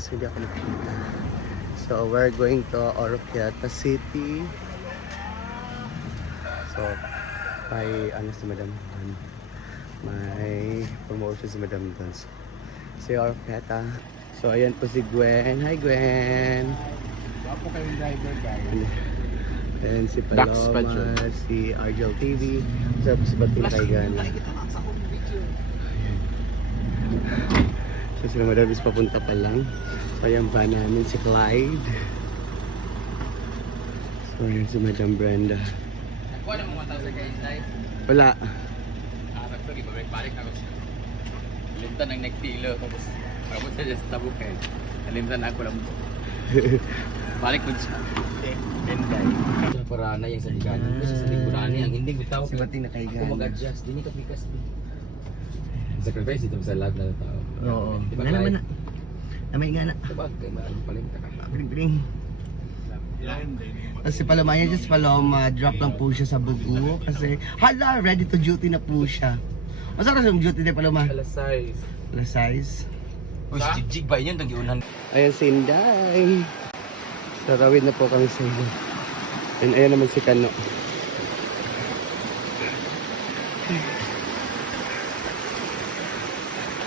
so hindi ako nakita. So we're going to Oroquieta City. So may ano si Madam Dan. May promotion si Madam Dan. So, si Oroquieta. So ayan po si Gwen. Hi Gwen! Wapo kayong driver guys. And si Paloma, si Argel TV. What's up si Bating Kaigan? So sila Madam is papunta pa lang. So ayan pa namin si Clyde. So ayan si Madam Brenda. Nakuha na mga tao sa guys. Wala. Actually, balik ako siya. Limtan ng nagtilo. Tapos sa just tabuk eh. Nalimtan ako lang po. Balik ko siya. Benday. Parana yung sa liganan. Kasi sa liganan ang hindi bitaw. Si Bating na Kaigan. Kung mag-adjust, di ka pikas din. Sacrifice ito sa lahat ng tao. Oo. Diba, Nga naman na. Namay nga na. Sabag, kay maraming palinta ka. Piling-piling. Tapos si Paloma, yan si Paloma, drop lang po siya sa Bugu kasi hala, ready to duty na po siya. Masarap yung duty ni Paloma? Alas size. Alas size. Uy, si Jigjig ba yun? Tag-iunan. Ayan si Inday. Sarawin na po kami sa iyo. And ayan naman si Kano.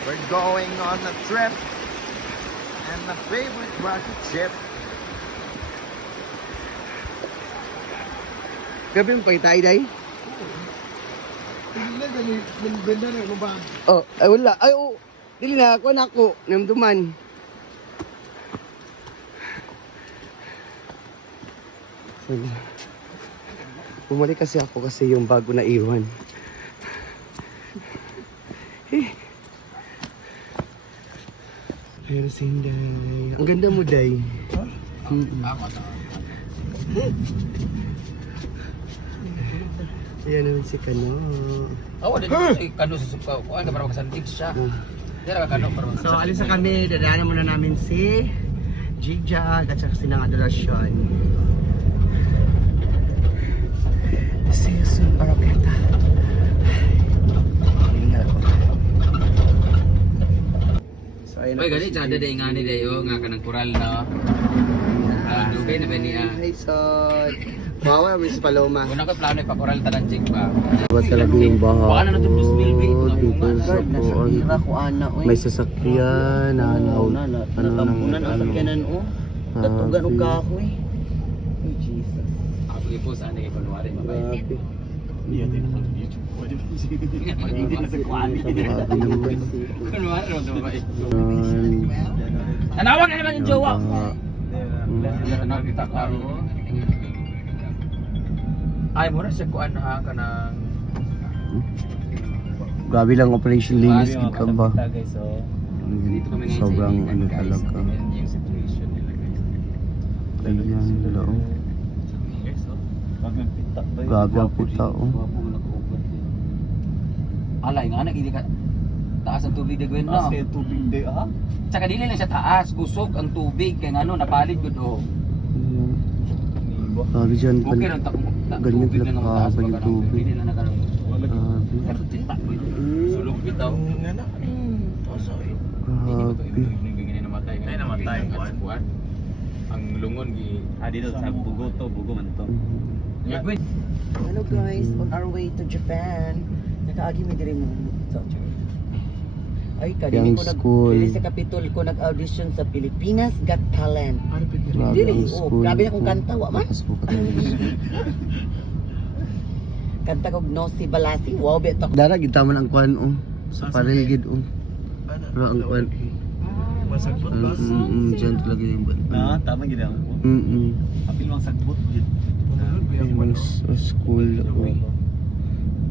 We're going on a trip and my favorite rocket ship. Gabi mo pa itay, Day? Hindi na dali, benda na ano ba? Oh, ay wala. Ay, oh. Dili na ako na ako. Namduman. Bumalik kasi ako kasi yung bago na iwan. Ayun si Inday. Ang ganda mo, Day. Ayan naman si Kano. Ako din si Kano sa suka. Kuhaan ka para magsandig siya. Hindi na ka Kano para magsandig. So, alis na kami. Dadaanan muna namin si Jigjag at saka si Nang Adorasyon. See you soon, Oroquieta. So, ayun Uy, na po gani, si tsada day nga ni Dayo, nga ka ng kural na. Dugay na ba niya? Hi, Sod. Bawa namin si Paloma. Una ko plano ipakural tanan Jig ba? Diba talaga yung baha? Baka na natin Blue Spillway. Dito sa puan. May sasakyan. Natampunan ang sakyanan o. Katugan o kahoy. Ay, Jesus. Ako po saan ay kunwari mabait. Grabe. Iya, din ako sa YouTube. Pwede mo sige. Hindi na sa kuwani. Grabe naman. Kunwari mo mabait. Nanawag na naman yung jowa. Ano kita ka? Ay, muna siya kuan ha ka ng Grabe lang operation linis gid ka ba? dito kami ngayon Sobrang sa ano guys. talaga. Ganyan yung situation nila guys. Ayan nila oh. Grabe ang pita oh. Alay nga nag ka taas ang tubig de Gwen no. Taas kayo tubig de ha? Tsaka dili lang siya taas, kusog ang tubig kay ngano napalit gud oh. Ayan. Grabe dyan Okay pala. lang Ganyan tubig talaga lang ang taas kahaba yung pagka tubig. Hindi na nakaroon. Grabe. Sulog bitaw. Nga na. Grabe. Gini namatay. Ay namatay kuan. Ang lungon gi Dito sa Bugo to, Bugo man to. Gwen. Hello guys, on our way to Japan. Nakaagi mi diri mo. Ay, kanina Yung ko school. nag sa kapitol ko nag-audition sa Pilipinas Got Talent. Grabe ang school. Grabe na kong kanta, wa man. Lakas mo ka talaga. Kanta kog no si Balasi, wow beto. Dara gid taman ang kuan oh. Sa parel gid oh. Ra ang kuan. Masagbot ba? Diyan talaga yung ban. Tama gid ang ko. Apil mang sagbot gid. Yung school oh.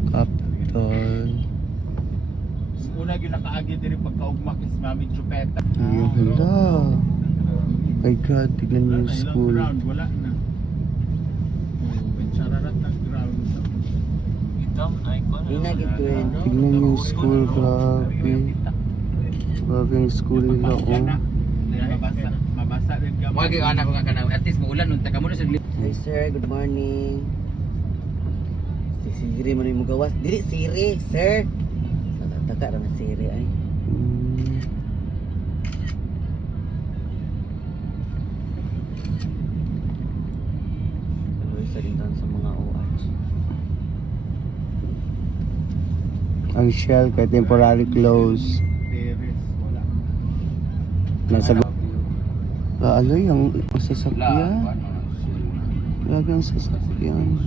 Capital. Una gyud nakaagi diri pagkaugma kis Mami Chupeta. Ayun, hala. My God, tignan mo yung school. Wala na. Chararat ng ground. Ito, icon. Inagit ko yun. Tignan yung school, grabe. Grabe yung school nila oh. Mabasa rin ka. Mo gyud anak ko nga kana at least muulan nun taka mo na sa Hi sir, good morning. Si Siri man yung gawas. Dili Siri, sir. Taka ra na Siri ay. sa rintan sa mga OH. Ang Shell kay temporary close. Nasa aloy ang sasakyan. Grabe ang sasakyan.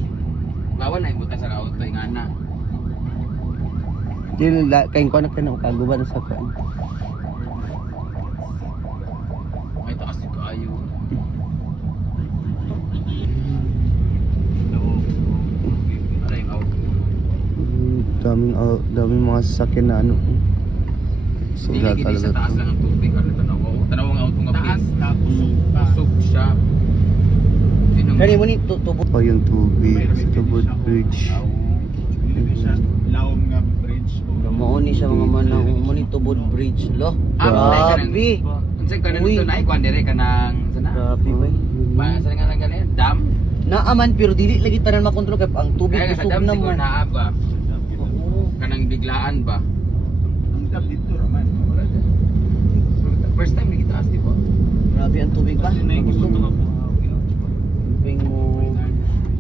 Lawan na ibutan sa auto ingana. Dili kay ko na kaguban sa kan. May taas ko ayo. Aray ang auto. Daming mga sasakyan na ano. So Hindi lagi sa taas lang ang tubig. Ano tanaw ko? Tanaw ang auto nga taas na kusog siya. Kani mo ni tubo. Oh, yung tubig sa Tubod Bridge. Laom nga bridge. Mao ni siya mga manang mo ni tubod bridge lo. Grabe. Unsay ka Uy. nito na kuan dire kanang sana. Grabe ba? Ba sa nga lang ganin dam. Naaman pero dili lagi tanan makontrol kay ang tubig Kaya nga sa kusog dam na siguro mo. naa ba. Oo. Kanang biglaan ba. Ang dam dito raman. First time nakita as di ba? Grabe ang tubig ba? Kusog. Tubig mo.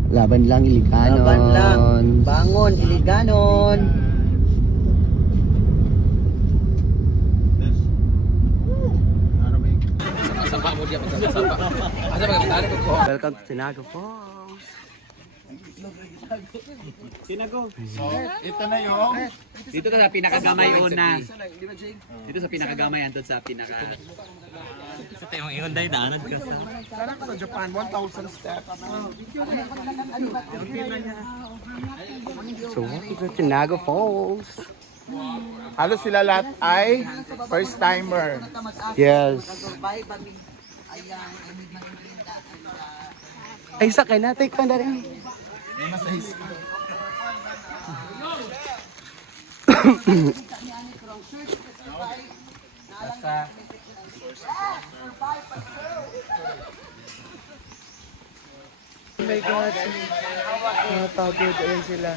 Laban lang Iliganon. Laban lang. Bangon, Iliganon. Sapa mo diya sapa. Asa ba kita ko? Welcome to Tinago Falls. Ito na yung Dito sa pinakagamay una. Dito sa pinakagamay andun sa pinaka. Sa tayong iunday daanod ka sa. sa Japan 1,000 steps. So welcome to Tinago Falls. Halos sila lahat ay first timer. Yes. Ay sakay natin ka na rin. Oh my God. Napagod. Ayan sila.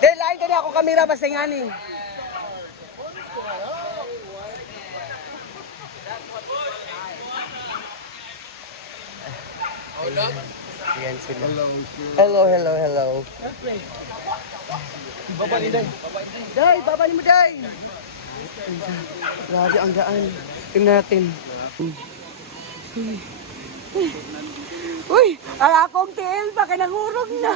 Lain ka ako kamera basta ngani. Ayan sila. Hello, hello, hello. Baba ni Day. Day, baba ni mo Day. Grabe ang daan. Tingnan natin. Uy, ang akong tiil pa nangurog na.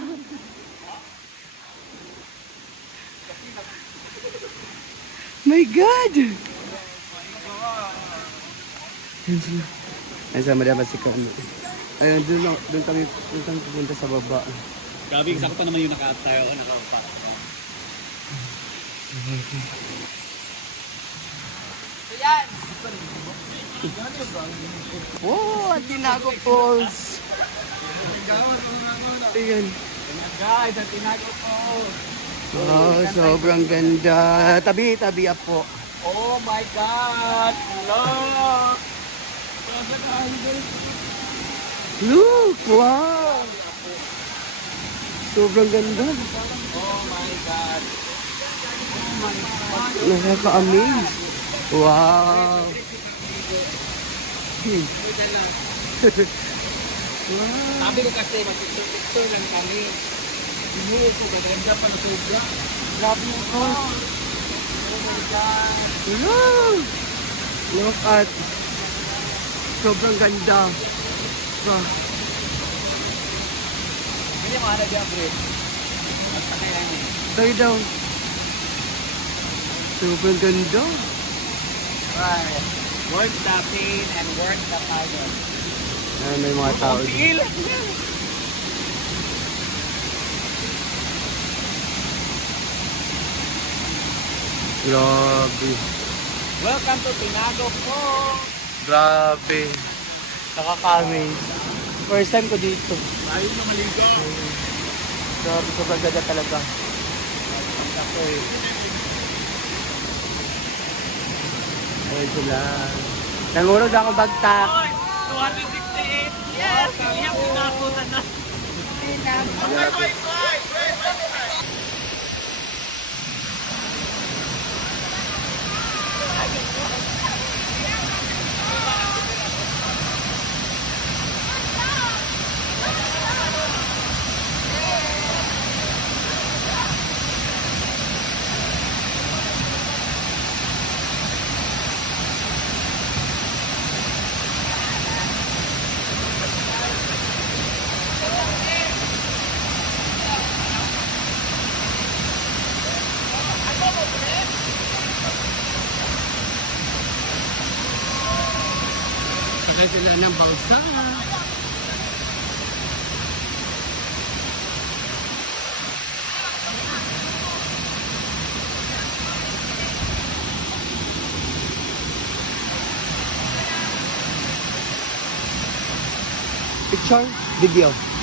My God! Ayan sila. Ayan sila, madama si Kami. Ayun, doon kami pupunta sa baba. Grabe, sakto pa naman yung naka-tayo ako nakapa. Oh, ang Tinago Falls. Ayan. Guys, ang Tinago po. Oh, sobrang ganda. Tabi-tabi po. Oh my God! Look! Look! Wow! Sobrang ganda. Oh my God! Nakaka-amaze. Wow! Sabi ko kasi, mag-picture lang kami. Hindi ko gaganda pa ng suga. Grabe yung cost. Look at. Sobrang ganda. Wow. Hindi mo ana diyan, bro. Magpakay lang eh. Tayo daw. Sobrang ganda. Right. Worth the pain and worth the pardon. Ayan, may mga tao. Feel! Grabe. Welcome to Tinago Falls! Grabe. Nakaka-amaze. First time ko dito. Ayaw na maligo. Grabe, sobrang ganda talaga. Okay. Ayun sila. Nangurog na akong bagtak. 268! Yes! Iyang pinakutan na. Sakay sila ng balsa. Picture, video.